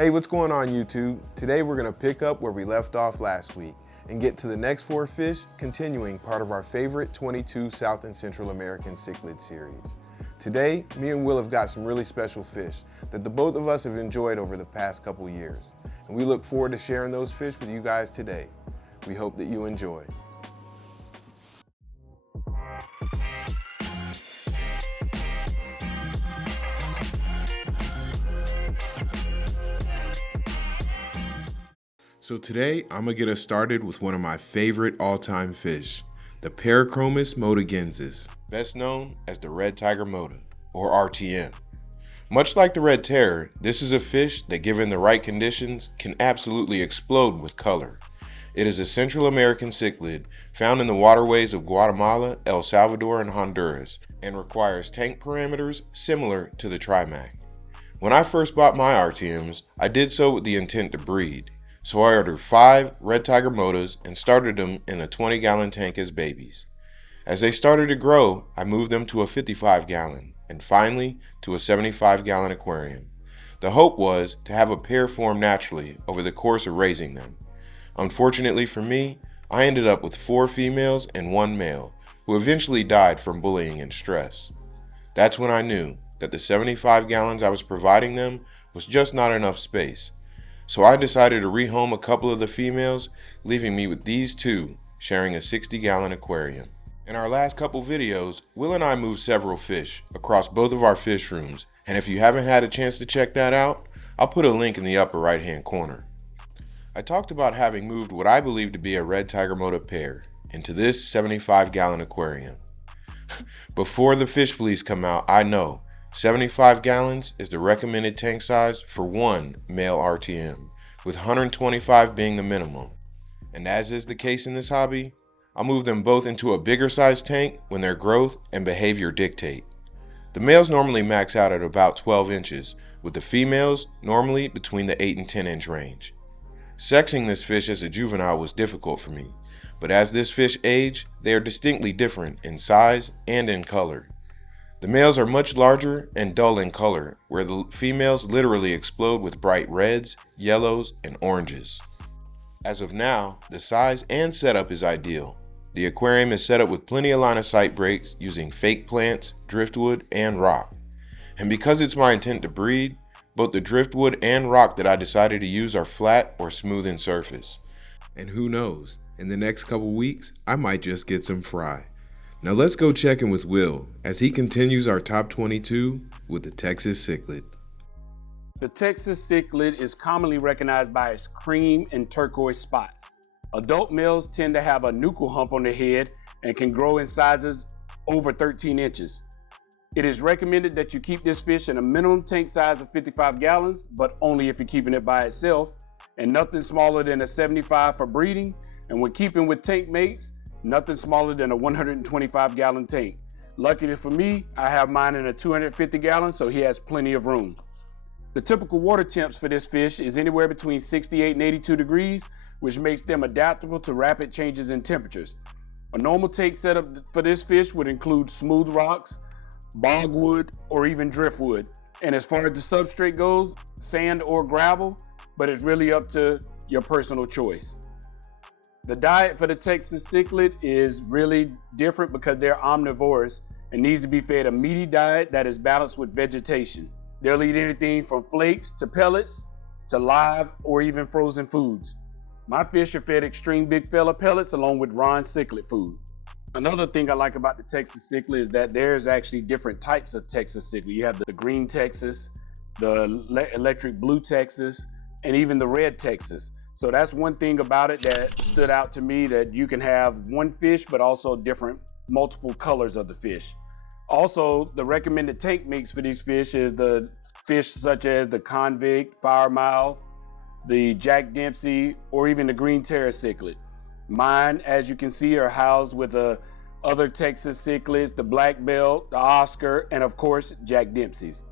Hey, what's going on YouTube? Today we're going to pick up where we left off last week and get to the next 4 fish, continuing part of our favorite 22 South and Central American cichlid series. Today, me and Will have got some really special fish that the both of us have enjoyed over the past couple years, and we look forward to sharing those fish with you guys today. We hope that you enjoy. So today, I'm gonna get us started with one of my favorite all-time fish, the Parachromis motagensis, best known as the red Tiger Mota, or RTM. Much like the red terror, this is a fish that, given the right conditions, can absolutely explode with color. It is a Central American cichlid found in the waterways of Guatemala, El Salvador, and Honduras, and requires tank parameters similar to the Trimac. When I first bought my RTMs, I did so with the intent to breed. So I ordered 5 red Tiger Motas and started them in a 20-gallon tank as babies. As they started to grow, I moved them to a 55-gallon and finally to a 75-gallon aquarium. The hope was to have a pair form naturally over the course of raising them. Unfortunately for me, I ended up with 4 females and 1 male, who eventually died from bullying and stress. That's when I knew that the 75 gallons I was providing them was just not enough space. So I decided to rehome a couple of the females, leaving me with these 2, sharing a 60-gallon aquarium. In our last couple videos, Will and I moved several fish across both of our fish rooms, and if you haven't had a chance to check that out, I'll put a link in the upper right hand corner. I talked about having moved what I believe to be a red Tiger Mota pair into this 75-gallon aquarium. Before the fish police come out, I know 75 gallons is the recommended tank size for 1 male RTM, with 125 being the minimum. And as is the case in this hobby, I'll move them both into a bigger size tank when their growth and behavior dictate. The males normally max out at about 12 inches, with the females normally between the 8 and 10 inch range. Sexing this fish as a juvenile was difficult for me, but as this fish aged, they are distinctly different in size and in color. The males are much larger and dull in color, where the females literally explode with bright reds, yellows, and oranges. As of now, the size and setup is ideal. The aquarium is set up with plenty of line of sight breaks using fake plants, driftwood, and rock. And because it's my intent to breed, both the driftwood and rock that I decided to use are flat or smooth in surface. And who knows, in the next couple weeks, I might just get some fry. Now let's go check in with Will as he continues our top 22 with the Texas cichlid. The Texas cichlid is commonly recognized by its cream and turquoise spots. Adult males tend to have a nuchal hump on their head and can grow in sizes over 13 inches. It is recommended that you keep this fish in a minimum tank size of 55 gallons, but only if you're keeping it by itself, and nothing smaller than a 75 for breeding, and when keeping with tank mates, nothing smaller than a 125-gallon tank. Luckily for me, I have mine in a 250-gallon, so he has plenty of room. The typical water temps for this fish is anywhere between 68 and 82 degrees, which makes them adaptable to rapid changes in temperatures. A normal tank setup for this fish would include smooth rocks, bogwood, or even driftwood. And as far as the substrate goes, sand or gravel, but it's really up to your personal choice. The diet for the Texas cichlid is really different because they're omnivorous and needs to be fed a meaty diet that is balanced with vegetation. They'll eat anything from flakes to pellets to live or even frozen foods. My fish are fed extreme big fella pellets along with Ron cichlid food. Another thing I like about the Texas cichlid is that there's actually different types of Texas cichlid. You have the green Texas, the electric blue Texas, and even the red Texas. So that's one thing about it that stood out to me, that you can have one fish, but also multiple colors of the fish. Also, the recommended tank mix for these fish is the fish such as the convict, firemouth, the Jack Dempsey, or even the green terror cichlid. Mine, as you can see, are housed with the other Texas cichlids, the black belt, the Oscar, and of course, Jack Dempsey's.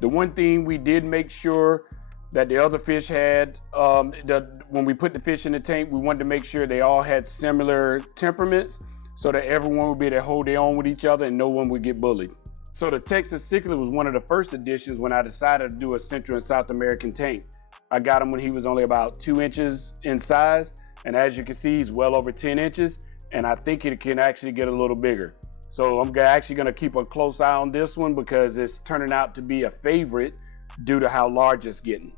The one thing we did make sure that the other fish had, when we put the fish in the tank, we wanted to make sure they all had similar temperaments so that everyone would be able to hold their own with each other and no one would get bullied. So the Texas cichlid was one of the first additions when I decided to do a Central and South American tank. I got him when he was only about 2 inches in size. And as you can see, he's well over 10 inches. And I think it can actually get a little bigger. So I'm actually gonna keep a close eye on this one because it's turning out to be a favorite due to how large it's getting.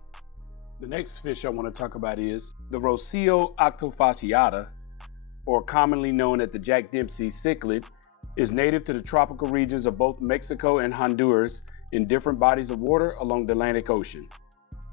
The next fish I wanna talk about is the Rocio octofasciata, or commonly known as the Jack Dempsey cichlid, is native to the tropical regions of both Mexico and Honduras in different bodies of water along the Atlantic Ocean.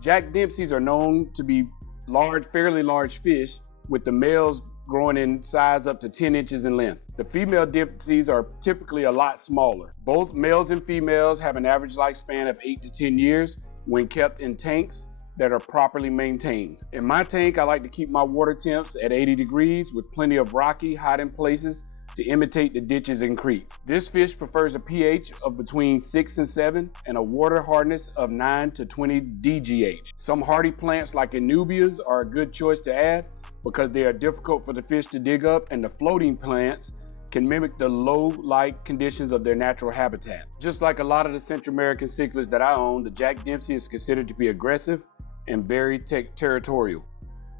Jack Dempseys are known to be large, fairly large fish, with the males growing in size up to 10 inches in length. The female Dempseys are typically a lot smaller. Both males and females have an average lifespan of 8 to 10 years when kept in tanks that are properly maintained. In my tank, I like to keep my water temps at 80 degrees with plenty of rocky hiding places to imitate the ditches and creeks. This fish prefers a pH of between 6 and 7 and a water hardness of 9 to 20 DGH. Some hardy plants like anubias are a good choice to add because they are difficult for the fish to dig up, and the floating plants can mimic the low light conditions of their natural habitat. Just like a lot of the Central American cichlids that I own, the Jack Dempsey is considered to be aggressive and very territorial.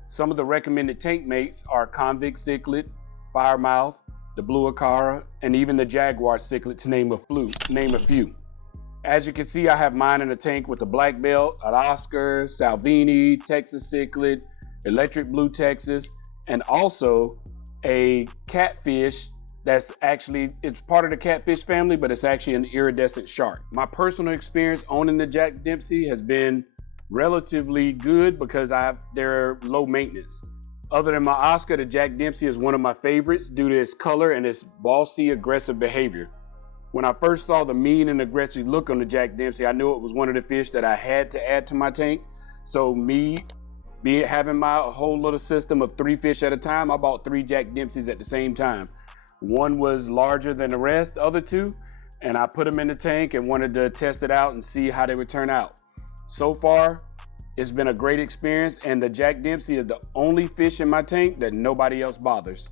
Some of the recommended tank mates are convict cichlid, firemouth, the blue acara, and even the jaguar cichlid, to name a few. As you can see, I have mine in a tank with a black belt, an Oscar, Salvini, Texas cichlid, electric blue Texas, and also a catfish that's actually, it's part of the catfish family, but it's actually an iridescent shark. My personal experience owning the Jack Dempsey has been relatively good because they're low maintenance. Other than my Oscar, the Jack Dempsey is one of my favorites due to its color and its bossy, aggressive behavior. When I first saw the mean and aggressive look on the Jack Dempsey, I knew it was one of the fish that I had to add to my tank. So having my whole little system of 3 fish at a time, I bought 3 Jack Dempseys at the same time. One was larger than the rest, the other 2, and I put them in the tank and wanted to test it out and see how they would turn out. So far, it's been a great experience, and the Jack Dempsey is the only fish in my tank that nobody else bothers.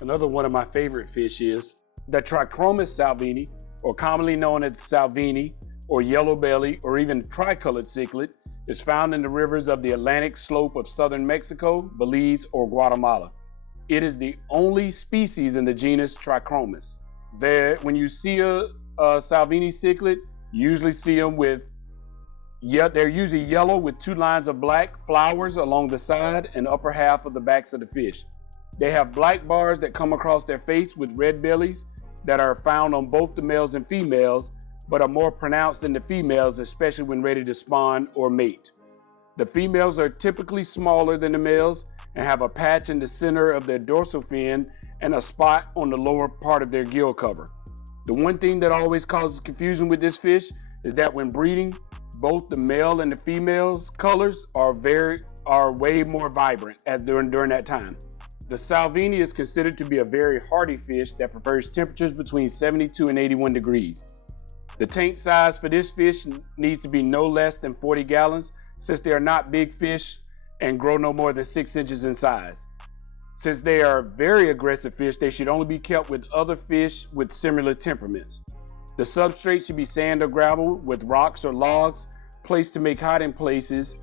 Another one of my favorite fish is the Trichromis salvini, or commonly known as Salvini, or yellow belly, or even tricolored cichlid, is found in the rivers of the Atlantic slope of southern Mexico, Belize, or Guatemala. It is the only species in the genus Trichromis. When you see a Salvini cichlid, you usually see them they're usually yellow with 2 lines of black flowers along the side and upper half of the backs of the fish. They have black bars that come across their face with red bellies that are found on both the males and females, but are more pronounced in the females, especially when ready to spawn or mate. The females are typically smaller than the males and have a patch in the center of their dorsal fin and a spot on the lower part of their gill cover. The one thing that always causes confusion with this fish is that when breeding, both the male and the female's colors are way more vibrant during that time. The Salvini is considered to be a very hardy fish that prefers temperatures between 72 and 81 degrees. The tank size for this fish needs to be no less than 40 gallons since they are not big fish and grow no more than 6 inches in size. Since they are very aggressive fish, they should only be kept with other fish with similar temperaments. The substrate should be sand or gravel with rocks or logs placed to make hiding places,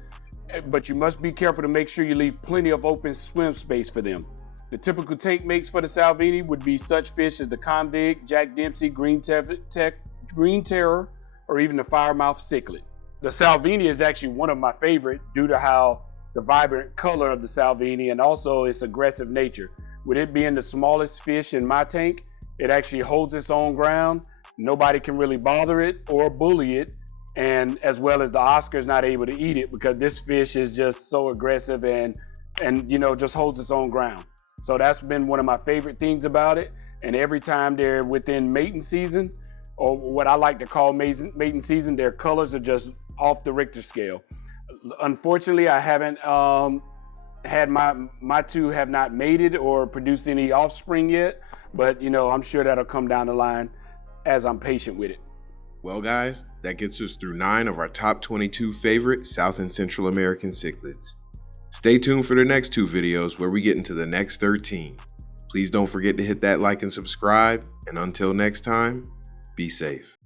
but you must be careful to make sure you leave plenty of open swim space for them. The typical tank mates for the Salvini would be such fish as the convict, Jack Dempsey, green terror, or even the firemouth cichlid. The Salvini is actually one of my favorite due to how the vibrant color of the Salvini and also its aggressive nature. With it being the smallest fish in my tank, it actually holds its own ground. Nobody can really bother it or bully it, and as well as the Oscar's not able to eat it because this fish is just so aggressive and just holds its own ground. So that's been one of my favorite things about it. And every time they're within mating season, or what I like to call mating season, their colors are just off the Richter scale. Unfortunately, I haven't had my 2 have not mated or produced any offspring yet, but I'm sure that'll come down the line as I'm patient with it. Well guys, that gets us through 9 of our top 22 favorite South and Central American cichlids. Stay tuned for the next 2 videos where we get into the next 13. Please don't forget to hit that like and subscribe, and until next time, be safe.